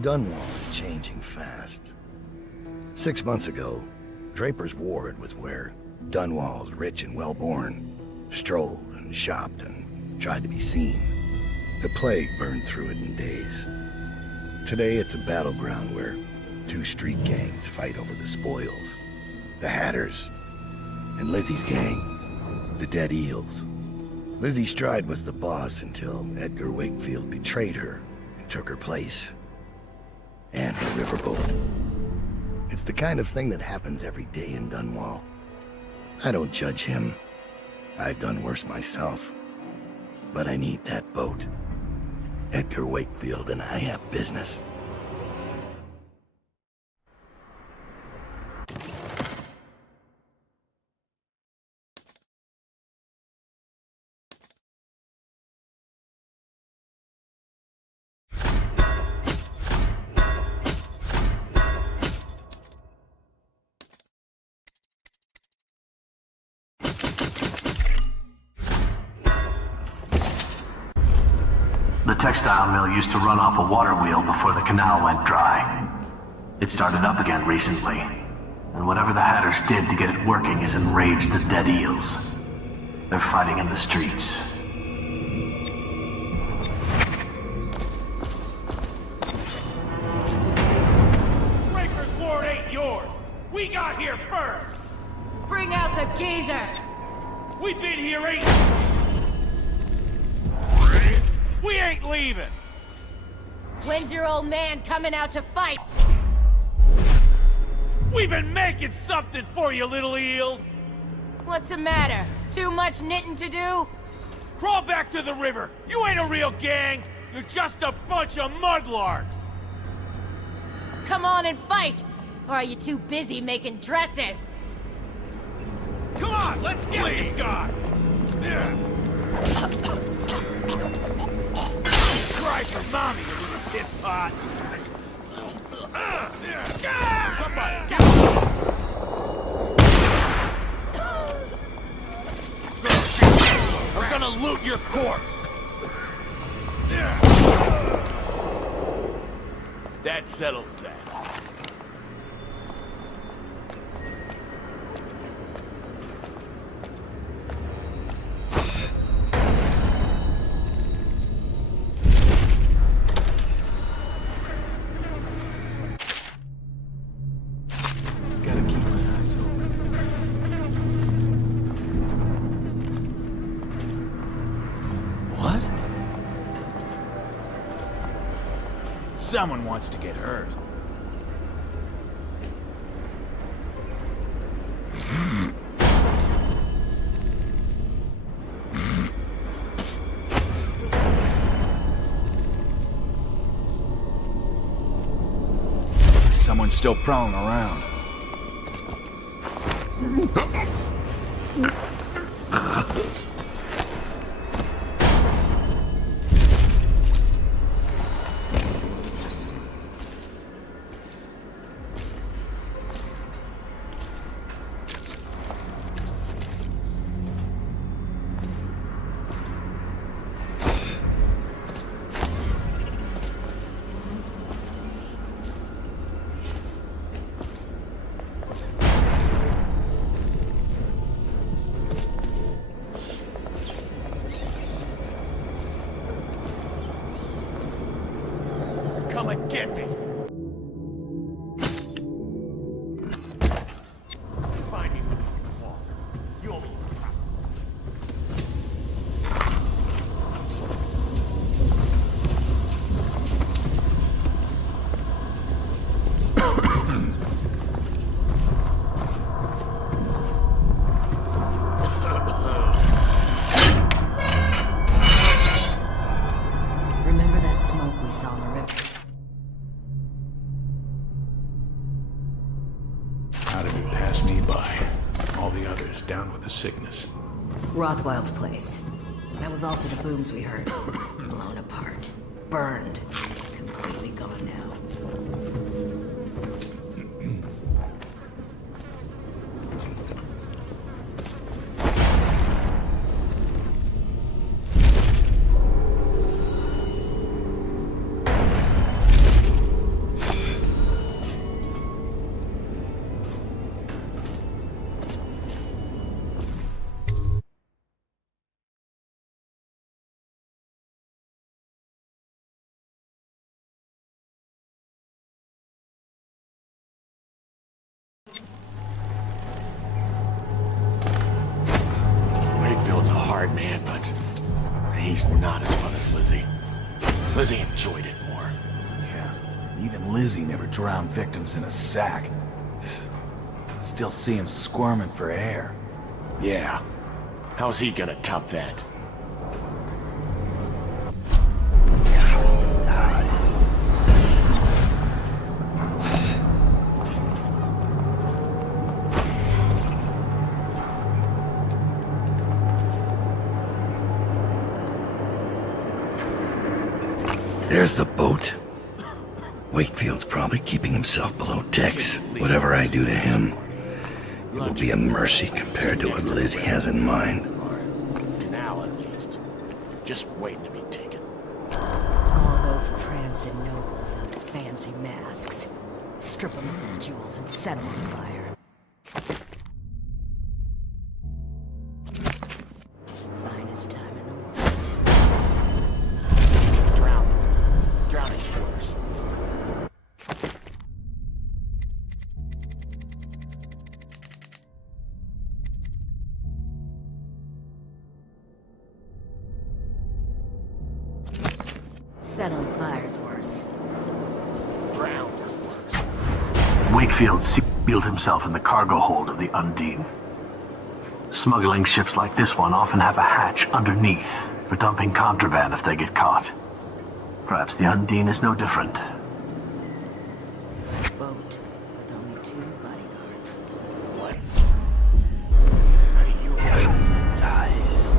Dunwall is changing fast. 6 months ago, Draper's Ward was where Dunwall's rich and well-born strolled and shopped and tried to be seen. The plague burned through it in days. Today it's a battleground where two street gangs fight over the spoils. The Hatters and Lizzie's gang, the Dead Eels. Lizzie Stride was the boss until Edgar Wakefield betrayed her and took her place. And her riverboat. It's the kind of thing that happens every day in Dunwall. I don't judge him. I've done worse myself. But I need that boat. Edgar Wakefield and I have business. The textile mill used to run off a water wheel before the canal went dry. It started up again recently, and whatever the Hatters did to get it working has enraged the Dead Eels. They're fighting in the streets. Draper's Ward ain't yours! We got here first! Bring out the geezer! We've been here 8... We ain't leaving! When's your old man coming out to fight? We've been making something for you, little eels! What's the matter? Too much knitting to do? Crawl back to the river! You ain't a real gang! You're just a bunch of mudlarks! Come on and fight! Or are you too busy making dresses? Come on, let's get this guy! Cry for mommy, you little piss pot! Somebody! I'm gonna loot your corpse! That settles that. Gotta keep my eyes open. What? Someone wants to get hurt. Someone's still prowling around. Come and get me! Find me when you can walk. You owe me a crap. Remember that smoke we saw on the river? How did it pass me by? All the others down with the sickness. Rothwild's place. That was also the booms we heard. Blown apart. Burned. Completely gone now. hard man, but he's not as fun as Lizzie. Lizzie enjoyed it more. Yeah, even Lizzie never drowned victims in a sack. Still see him squirming for air. Yeah. How's he gonna top that? There's the boat. Wakefield's probably keeping himself below decks. Whatever I do to him, it will be a mercy compared to what Lizzie has in mind. Canal, at least. Just waiting to be taken. All those prancing nobles on fancy masks. Strip them of their jewels and set them on fire. Finest time in the world. Drowning's worse. Set on fire's worse. Drowned is worse. Wakefield sealed himself in the cargo hold of the Undine. Smuggling ships like this one often have a hatch underneath for dumping contraband if they get caught. Perhaps the Undine is no different. Boat with only 2 bodyguards. What? How do you Just dies.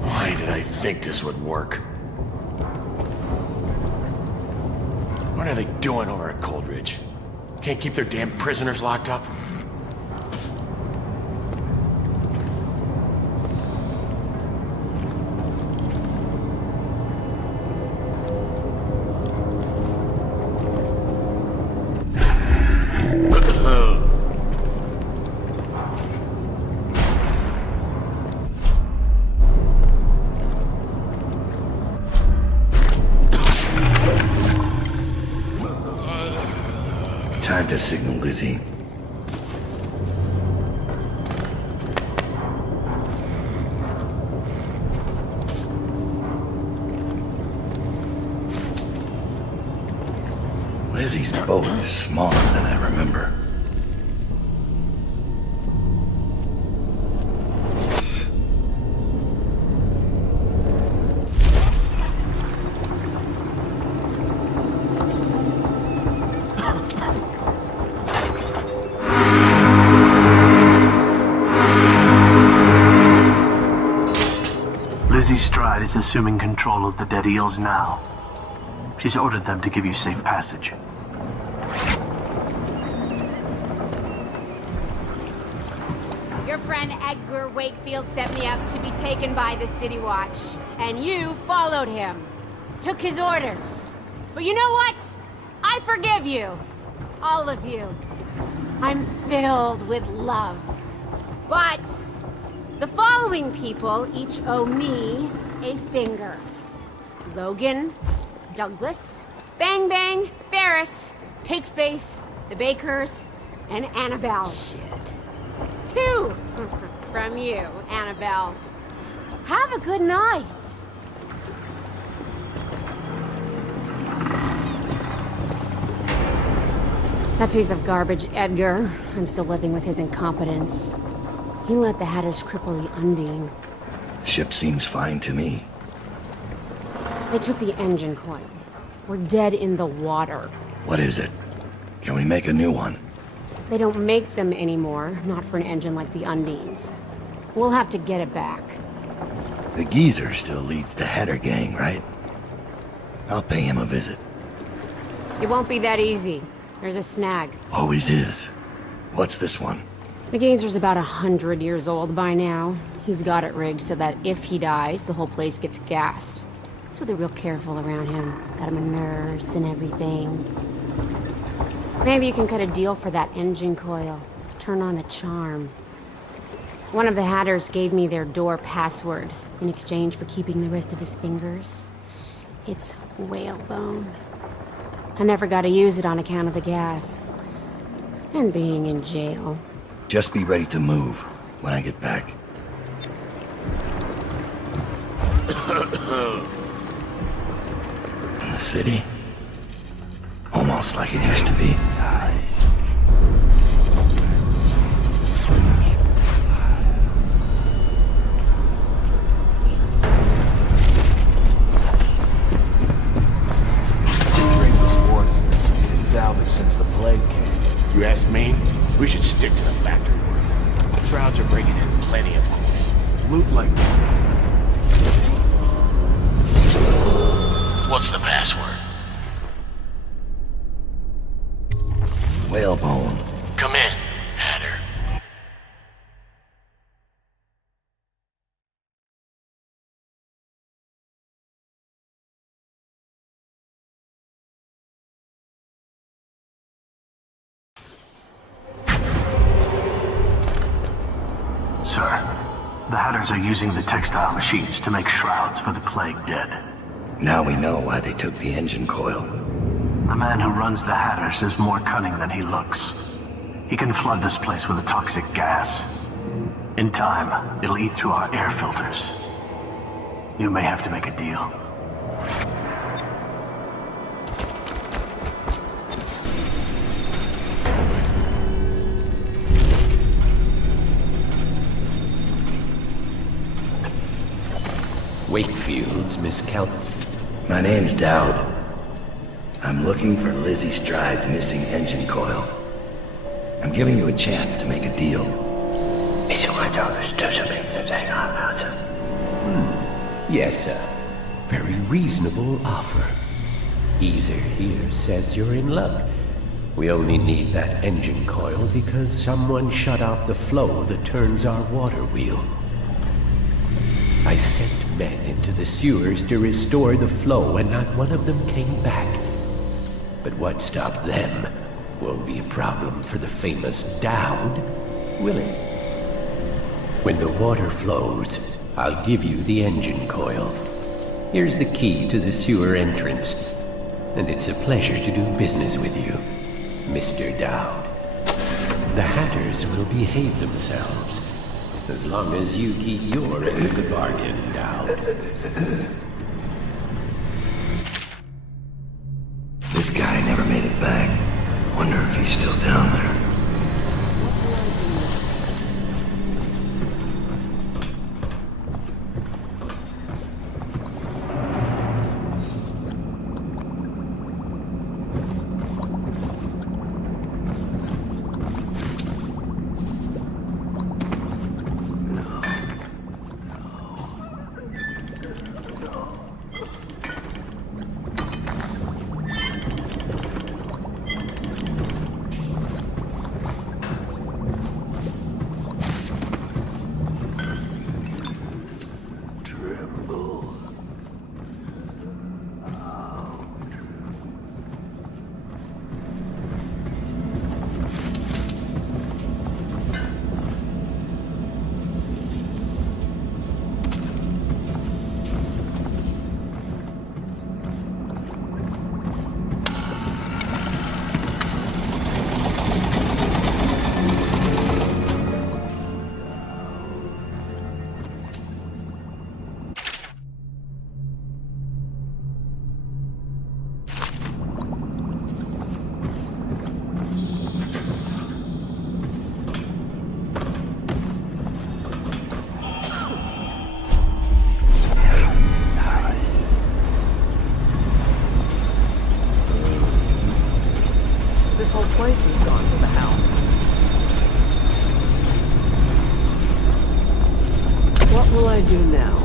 Why did I think this would work? What are they doing over at Coldridge? Can't keep their damn prisoners locked up? Time to signal Lizzie. Lizzie's boat is smaller than I remember. Lizzie Stride is assuming control of the dead eels now. She's ordered them to give you safe passage. Your friend Edgar Wakefield set me up to be taken by the City Watch, and you followed him. Took his orders. But you know what? I forgive you. All of you. I'm filled with love. But the following people each owe me a finger. Logan, Douglas, Bang Bang, Ferris, Pigface, the Bakers, and Annabelle. Shit. 2 from you, Annabelle. Have a good night. That piece of garbage, Edgar. I'm still living with his incompetence. He let the Hatters cripple the Undine. Ship seems fine to me. They took the engine coil. We're dead in the water. What is it? Can we make a new one? They don't make them anymore, not for an engine like the Undine's. We'll have to get it back. The geezer still leads the Hatter gang, right? I'll pay him a visit. It won't be that easy. There's a snag. Always is. What's this one? The geezer's about 100 years old by now. He's got it rigged so that if he dies, the whole place gets gassed. So they're real careful around him. Got him a nurse and everything. Maybe you can cut a deal for that engine coil. Turn on the charm. One of the Hatters gave me their door password in exchange for keeping the rest of his fingers. It's whalebone. I never got to use it on account of the gas. And being in jail. Just be ready to move when I get back. In the city? Almost like it used to be. Salvage since the plague came. You ask me? We should stick to the factory work. The Shrouds are bringing in plenty of coal. Loot like What's the password? Whalebone. Come in, Hatter. Sir, the Hatters are using the textile machines to make shrouds for the plague dead. Now we know why they took the engine coil. The man who runs the Hatters is more cunning than he looks. He can flood this place with a toxic gas. In time, it'll eat through our air filters. You may have to make a deal. Wakefield's Miss Kelly. My name's Dowd. I'm looking for Lizzie Stride's missing engine coil. I'm giving you a chance to make a deal. Yes, sir. Very reasonable offer. Easer here says you're in luck. We only need that engine coil because someone shut off the flow that turns our water wheel. I sent men into the sewers to restore the flow and not one of them came back. But what stopped them won't be a problem for the famous Dowd, will it? When the water flows, I'll give you the engine coil. Here's the key to the sewer entrance. And it's a pleasure to do business with you, Mr. Dowd. The Hatters will behave themselves, as long as you keep your end of the bargain, Dowd. This guy never made it back. Wonder if he's still down there. This whole place is gone to the hounds. What will I do now?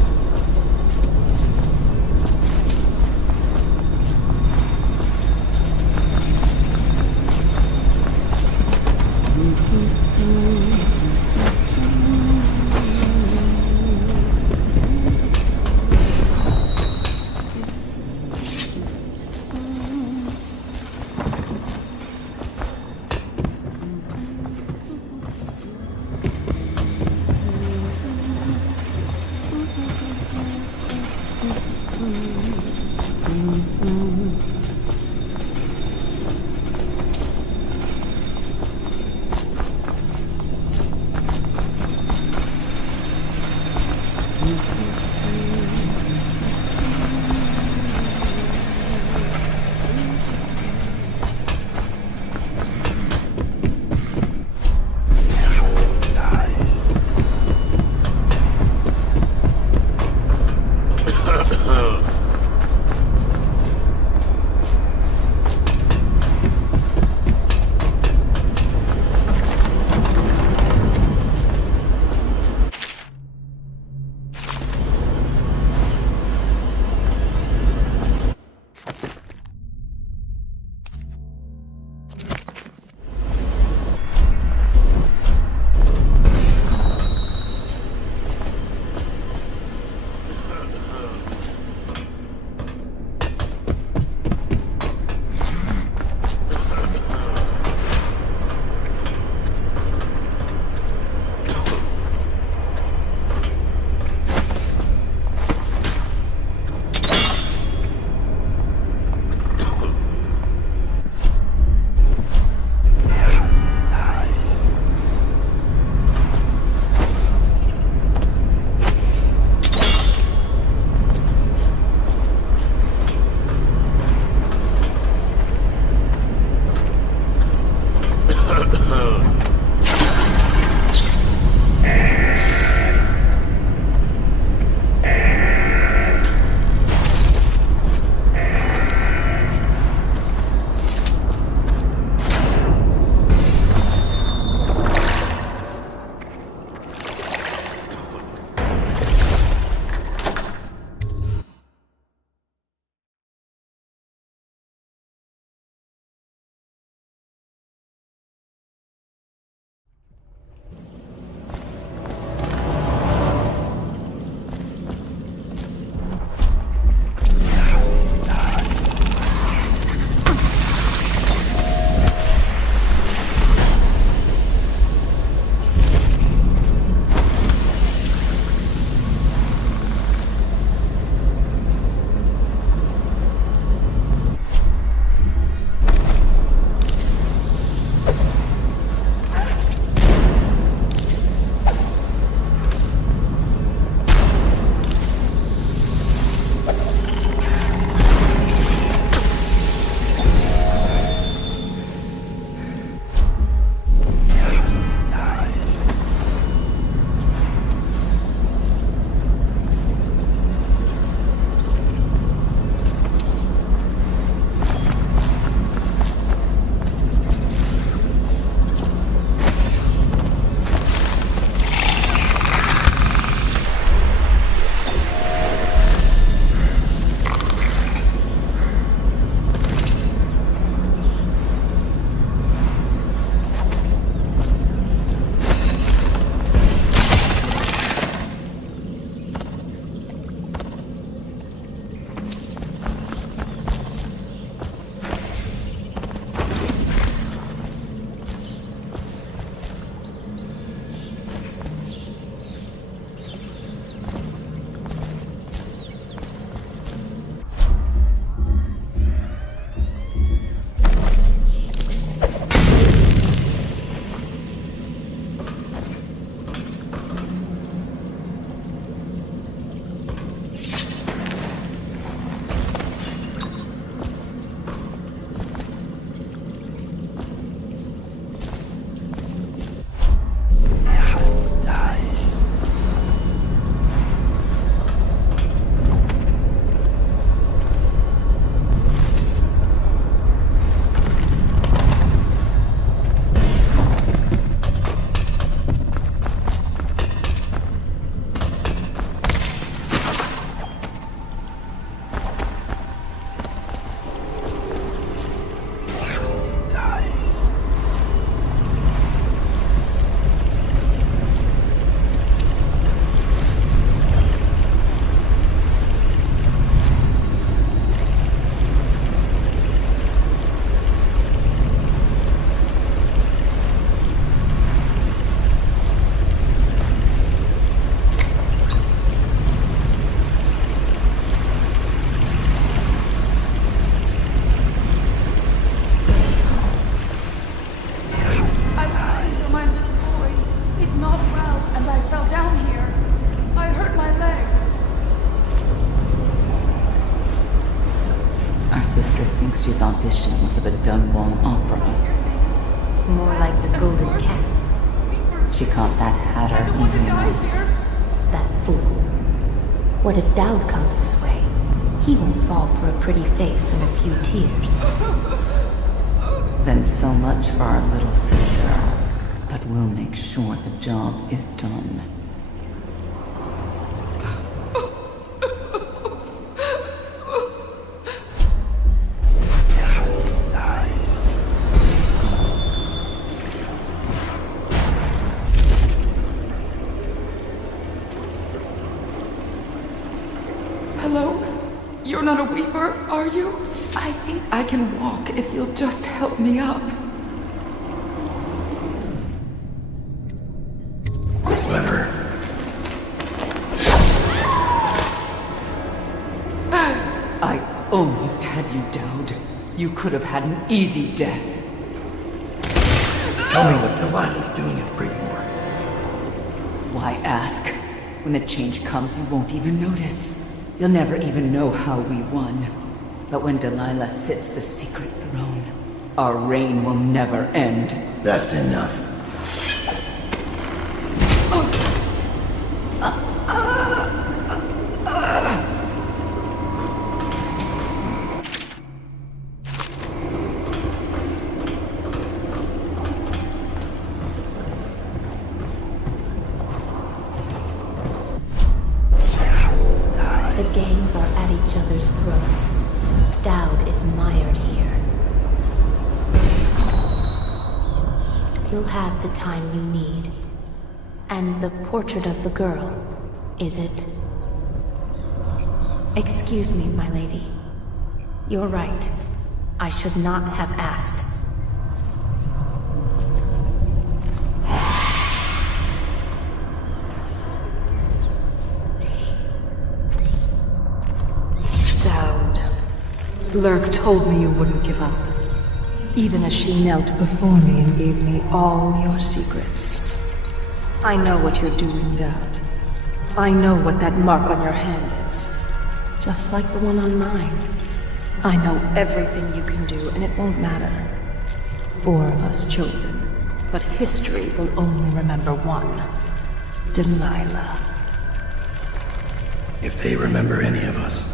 she's auditioning for the Dunwall Opera. More like the Golden Cat. She caught that hatter easy enough. That fool. What if Dowd comes this way? He won't fall for a pretty face and a few tears. Then so much for our little sister. But we'll make sure the job is done. Hello? You're not a weeper, are you? I think I can walk if you'll just help me up. Clever. I almost had you, Dowd. You could have had an easy death. Tell me what Delilah's doing at Brigmore. Why ask? When the change comes, you won't even notice. You'll never even know how we won. But when Delilah sits the secret throne, our reign will never end. That's enough. The gangs are at each other's throats. Dowd is mired here. You'll have the time you need. And the portrait of the girl, is it? Excuse me, my lady. You're right. I should not have asked. Lurk told me you wouldn't give up, even as she knelt before me and gave me all your secrets. I know what you're doing, Dowd. I know what that mark on your hand is, just like the one on mine. I know everything you can do, and it won't matter. 4 of us chosen, but history will only remember one. Delilah. If they remember any of us.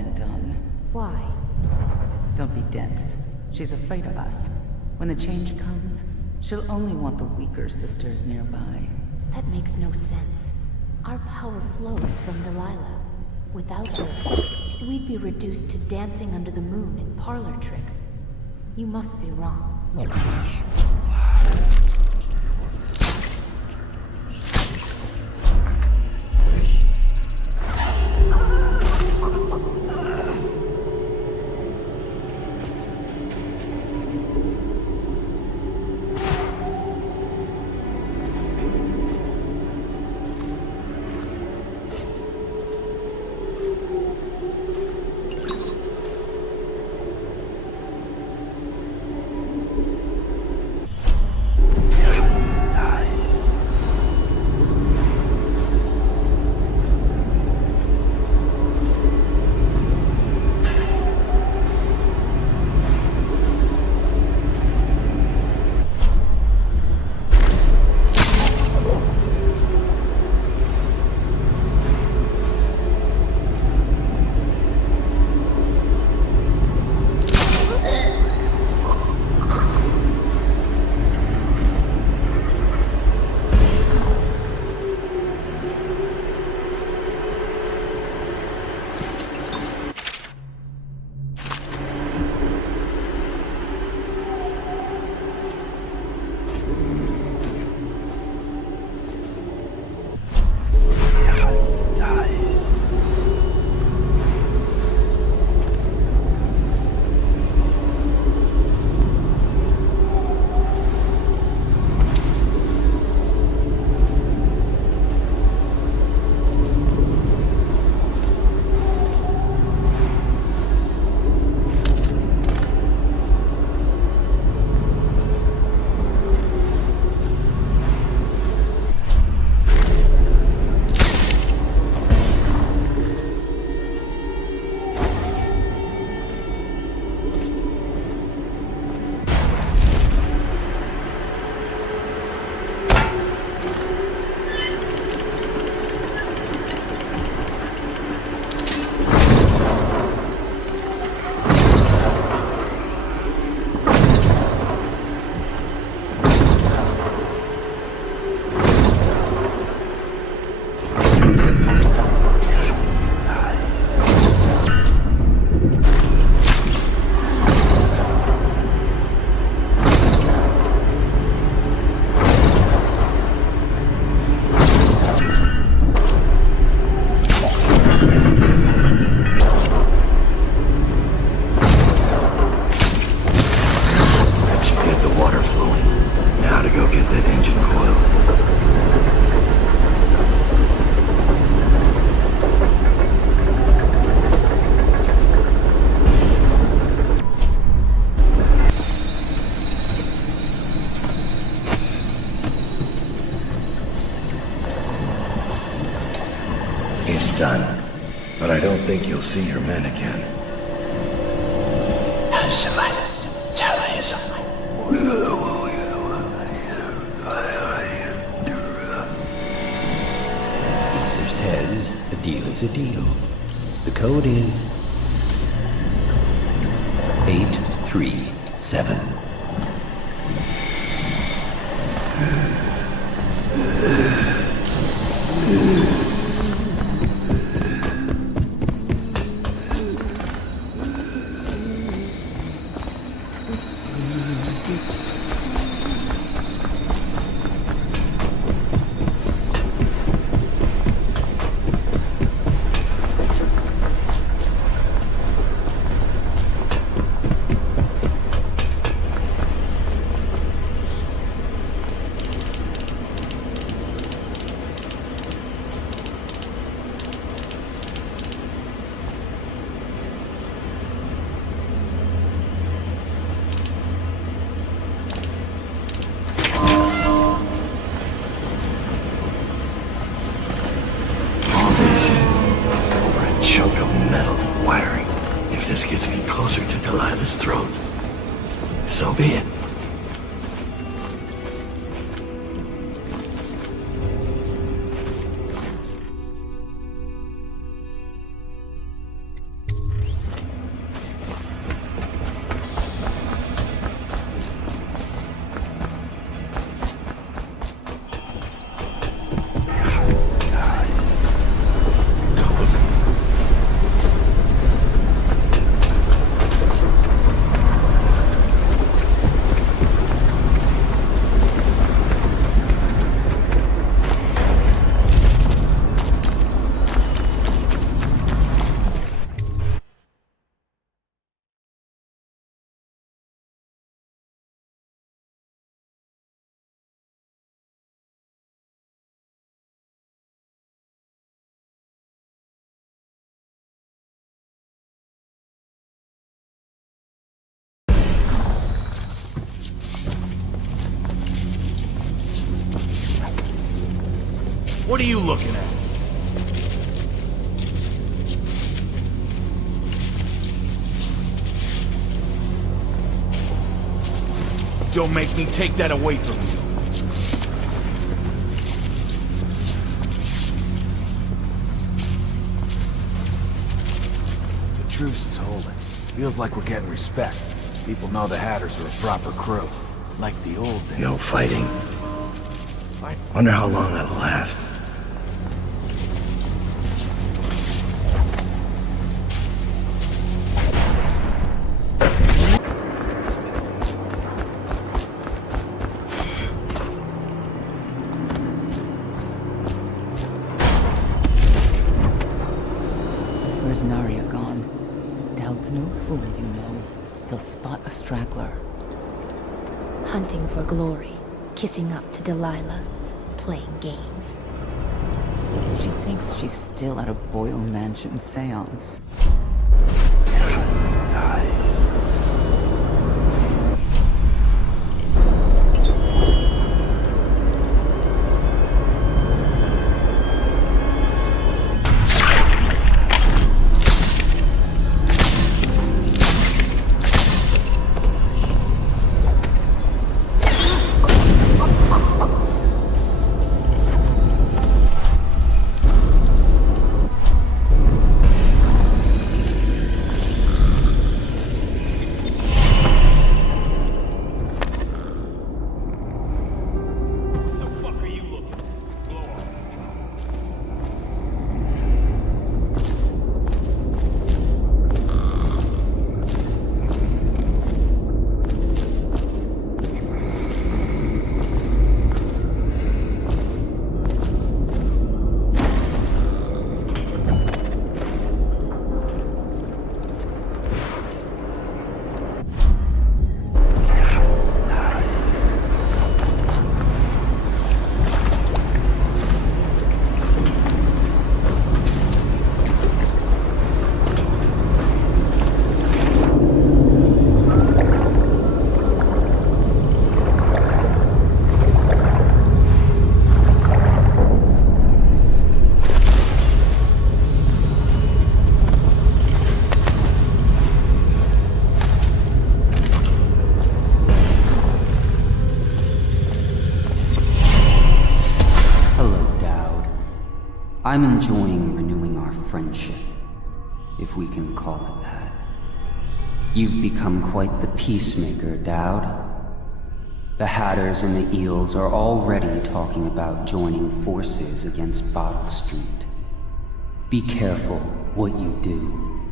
and done. Why? Don't be dense. She's afraid of us. When the change comes, she'll only want the weaker sisters nearby. That makes no sense. Our power flows from Delilah. Without her, we'd be reduced to dancing under the moon and parlor tricks. You must be wrong. Done. But I don't think you'll see your men again. Caesar says a deal is a deal. The code is 837. What are you looking at? Don't make me take that away from you. The truce is holding. Feels like we're getting respect. People know the Hatters are a proper crew. Like the old days. No fighting. Wonder how long that'll last. Where's Narya gone? Dowd's no fool, you know. He'll spot a straggler. Hunting for glory, kissing up to Delilah, playing games. She thinks she's still at a Boyle Mansion seance. Nice. I'm enjoying renewing our friendship, if we can call it that. You've become quite the peacemaker, Dowd. The Hatters and the Eels are already talking about joining forces against Bottle Street. Be careful what you do.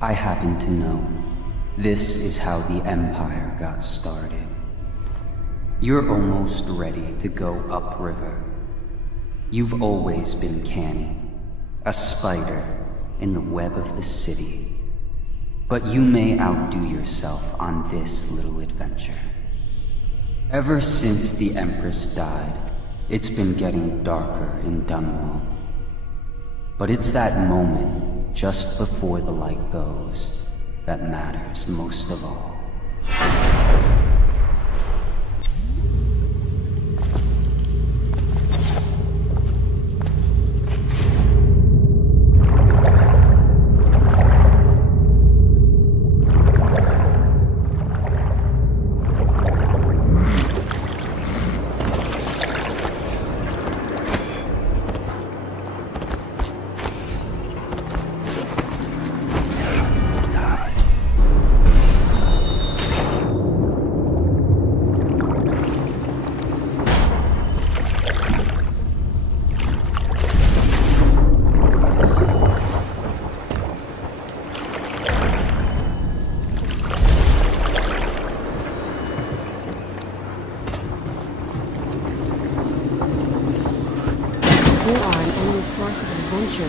I happen to know this is how the Empire got started. You're almost ready to go upriver. You've always been canny, a spider in the web of the city. But you may outdo yourself on this little adventure. Ever since the Empress died, it's been getting darker in Dunwall. But it's that moment, just before the light goes, that matters most of all.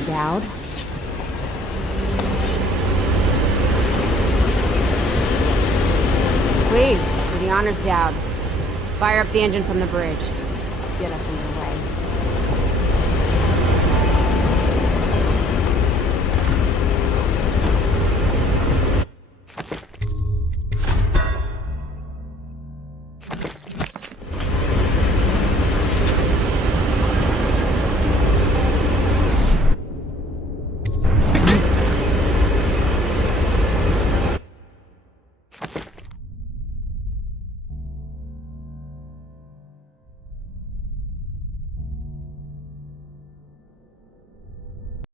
Dowd. Please, for the honors, Dowd. Fire up the engine from the bridge. Get us underway.